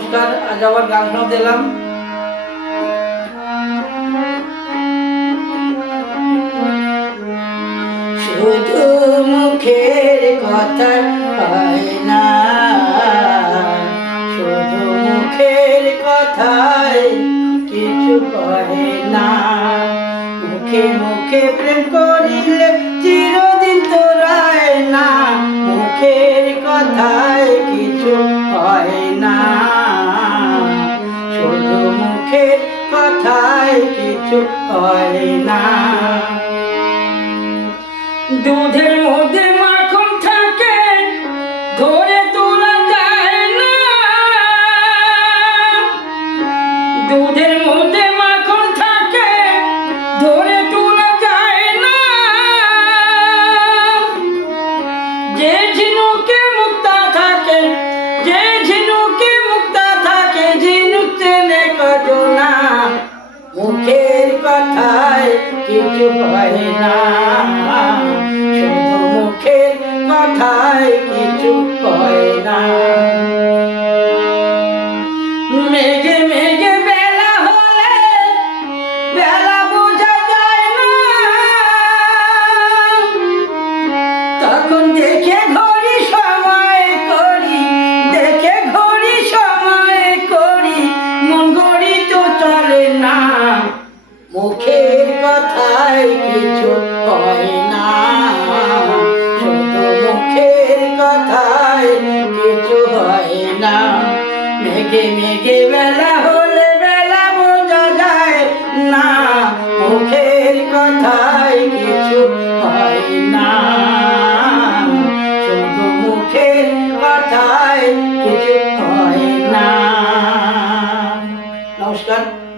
নমস্কার, আজ আবার গান শোনাতে এলাম। শুধু মুখের কথা হয় না, শুধু মুখের কথায় কিছু কহে না। মুখে মুখে প্রেম করিলে চিরদিন তোরায় না, মুখের কথায় কিছু হয় না। মুখের কথায় কিছু হয় না। দুধের মধ্যে মুখের কথায় কিছু হয় না। শুধু মুখের কথায় কিছু হয় না। মেঘে মেঘে বেলা বোঝা তখন দেখে ঘড়ি সময় করি, দেখে ঘড়ি সময় করি, মন ঘড়ি তো চলে না। মুখের কথায় কিছু হয় না। শুধু মুখের কথায় কিছু হয় না। মেঘে মেঘে বেলা হলে বেলা বোঝা যায় না। মুখের কথায় কিছু হয় না। শুধু মুখের কথায় কিছু হয় না। নমস্কার।